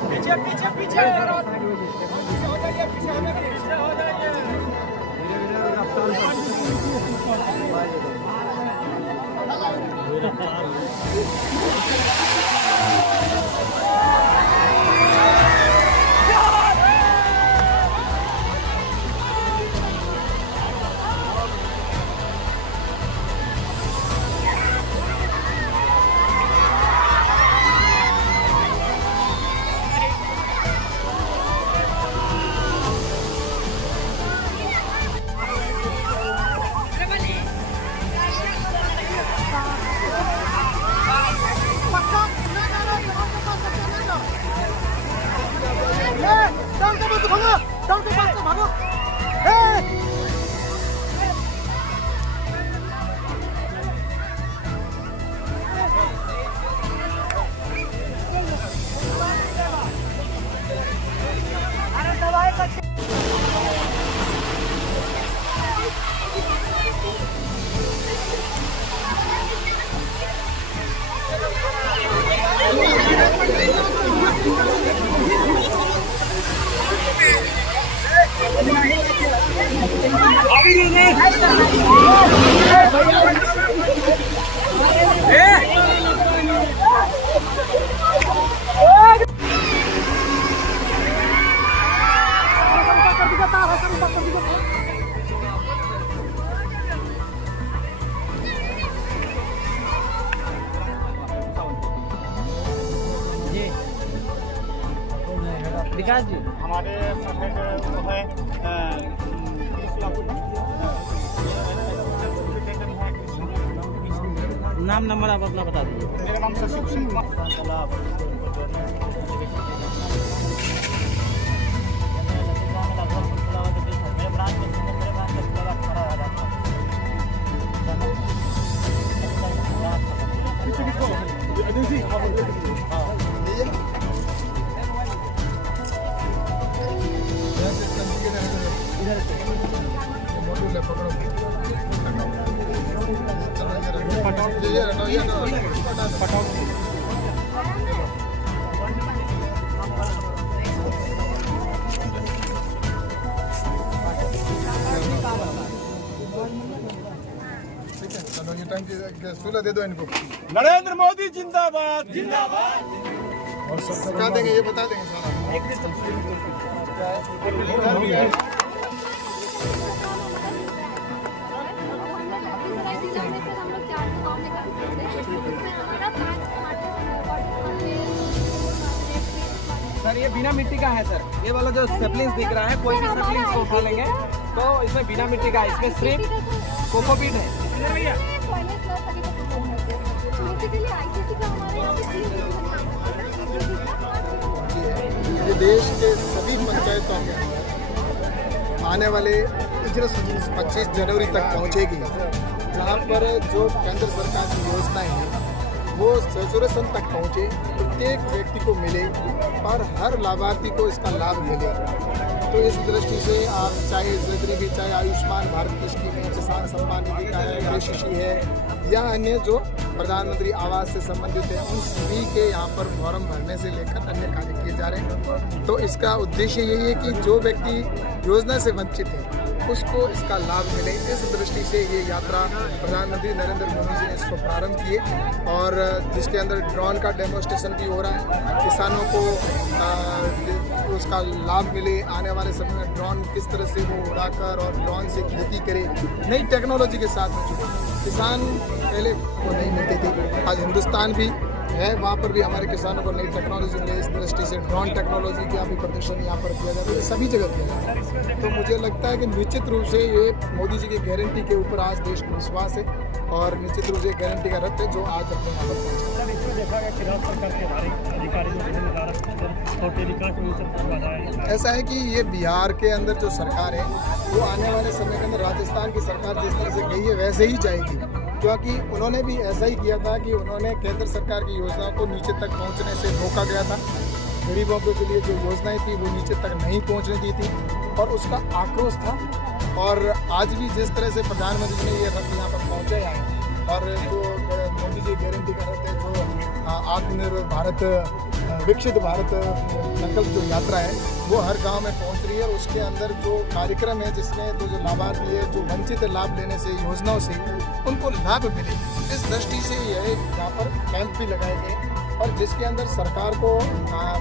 पीछे पीछे पीछे हो जाइए, पीछे हो जाइए। विकास जी हमारे जो है नाम नंबर आप अपना बता दीजिए। मेरा नाम शशि सिंह। चलो ये टाइम सूला दे दो इनको। नरेंद्र मोदी जिंदाबाद जिंदाबाद। और सब बता देंगे, ये बता देंगे सारा। सर ये बिना मिट्टी का है सर, ये वाला जो सैपलिंग्स दिख रहा है, कोई भी सैपलिंग्स को उठा लेंगे तो इसमें बिना मिट्टी का है, इसमें सिर्फ कोकोपीट है। ये देश के सभी पंचायतों में आने वाले 25 जनवरी तक पहुंचेगी, जहां पर जो केंद्र सरकार की योजनाएं हैं वो सैचुरेशन तक पहुंचे, प्रत्येक व्यक्ति को मिले और हर लाभार्थी को इसका लाभ मिले। तो इस दृष्टि से आप चाहे जितनी भी, चाहे आयुष्मान भारत की स्कीम है, किसान सम्मान निधि का है, कृषि है या अन्य जो प्रधानमंत्री आवास से संबंधित है, उन सभी के यहाँ पर फॉर्म भरने से लेकर अन्य कार्य किए जा रहे हैं। तो इसका उद्देश्य यही है कि जो व्यक्ति योजना से वंचित है उसको इसका लाभ मिले। इस दृष्टि से ये यात्रा प्रधानमंत्री नरेंद्र मोदी जी ने इसको प्रारंभ किए और जिसके अंदर ड्रोन का डेमोन्स्ट्रेशन भी हो रहा है। किसानों को उसका लाभ मिले, आने वाले समय में ड्रोन किस तरह से वो उड़ाकर और ड्रोन से खेती करे, नई टेक्नोलॉजी के साथ में जुड़े। किसान पहले वो नहीं मिलते थे, आज हिंदुस्तान भी है, वहाँ पर भी हमारे किसानों को नई टेक्नोलॉजी मिले। इस दृष्टि से ड्रोन टेक्नोलॉजी का भी प्रदर्शन यहाँ पर किया जाता है, सभी जगह किया जाता है। तो मुझे लगता है कि निश्चित रूप से ये मोदी जी की गारंटी के ऊपर आज देश को विश्वास है और निश्चित रूप से गारंटी का रथ है जो आज अपने यहाँ पर ऐसा है कि ये बिहार के अंदर जो सरकार है वो आने वाले समय के अंदर राजस्थान की सरकार जिस तरह से गई है वैसे ही जाएगी, क्योंकि उन्होंने भी ऐसा ही किया था कि उन्होंने केंद्र सरकार की योजना को नीचे तक पहुंचने से रोका गया था। गरीबों के लिए जो योजनाएं थी वो नीचे तक नहीं पहुंचने दी थी और उसका आक्रोश था। और आज भी जिस तरह से प्रधानमंत्री ने ये रथ यहाँ पर पहुँचाया है और जो मोदी जी गारंटी कर रहे थे, जो आत्मनिर्भर भारत विकसित भारत संकल्प जो यात्रा है वो हर गांव में पहुंच रही है। उसके अंदर जो कार्यक्रम है जिसमें जो लाभार्थी है, जो वंचित है लाभ लेने से, योजनाओं से उनको लाभ मिले, इस दृष्टि से यह यहाँ पर कैंप भी लगाए गए और जिसके अंदर सरकार को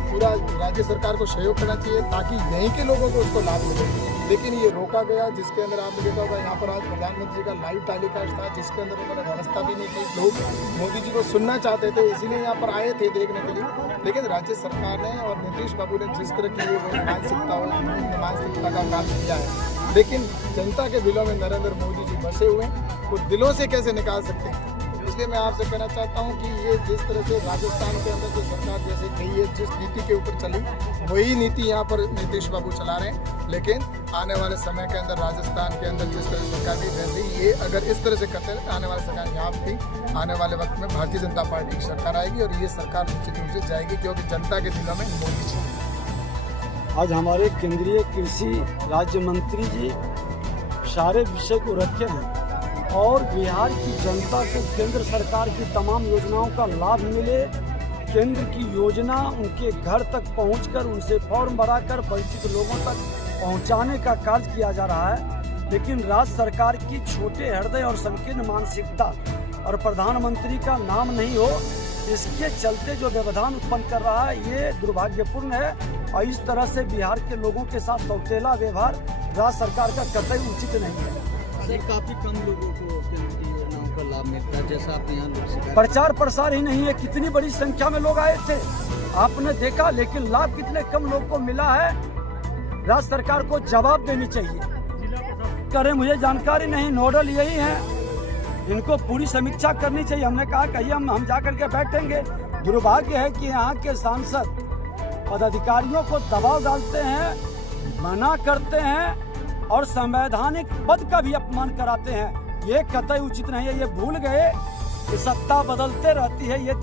पूरा राज्य सरकार को सहयोग करना चाहिए ताकि यहीं के लोगों को उसको लाभ मिले। लेकिन ये रोका गया, जिसके अंदर आपने देखा होगा यहाँ पर आज प्रधानमंत्री का लाइव टेलीकास्ट था जिसके अंदर उन्होंने व्यवस्था भी नहीं की। लोग मोदी जी को सुनना चाहते थे इसीलिए यहाँ पर आए थे देखने के लिए, लेकिन राज्य सरकार ने और नीतीश बाबू ने जिस तरह की वो मानसिकता का काम किया है, लेकिन जनता के दिलों में नरेंद्र मोदी जी बसे हुए हैं, वो दिलों से कैसे निकाल सकते हैं। इसलिए मैं आपसे कहना चाहता हूं कि ये जिस तरह से राजस्थान के अंदर जो सरकार जैसे गई है, जिस नीति के ऊपर चली वही नीति यहाँ पर नीतीश बाबू चला रहे हैं। लेकिन आने वाले समय के अंदर राजस्थान के अंदर जिस तरह से सरकार थी वैसे ही ये अगर इस तरह से करते रहे आने वाले सरकार यहाँ भी आने वाले वक्त में भारतीय जनता पार्टी की सरकार आएगी और ये सरकार निश्चित रूप से जाएगी क्योंकि जनता के दिलों में मोदी जी। आज हमारे केंद्रीय कृषि राज्य मंत्री जी सारे विषय को रखे हैं और बिहार की जनता को केंद्र सरकार की तमाम योजनाओं का लाभ मिले, केंद्र की योजना उनके घर तक पहुंचकर उनसे फॉर्म भराकर वंचित लोगों तक पहुंचाने का कार्य किया जा रहा है। लेकिन राज्य सरकार की छोटे हृदय और संकीर्ण मानसिकता और प्रधानमंत्री का नाम नहीं हो, इसके चलते जो व्यवधान उत्पन्न कर रहा है ये दुर्भाग्यपूर्ण है और इस तरह से बिहार के लोगों के साथ सौतेला व्यवहार राज्य सरकार का कतई उचित नहीं है। काफी कम लोगों को केंद्रीय योजनाओं का लाभ मिलता है, जैसा आप यहाँ लोग प्रचार प्रसार ही नहीं है। कितनी बड़ी संख्या में लोग आए थे आपने देखा, लेकिन लाभ कितने कम लोग को मिला है। राज्य सरकार को जवाब देनी चाहिए। करे मुझे जानकारी नहीं, नोडल यही है, इनको पूरी समीक्षा करनी चाहिए। हमने कहा कहिए हम जाकर के बैठेंगे। दुर्भाग्य है कि यहाँ के सांसद पदाधिकारियों को दबाव डालते हैं, मना करते हैं और संवैधानिक पद का भी अपमान कराते हैं। ये कतई उचित नहीं है। ये भूल गए कि सत्ता बदलते रहती है, ये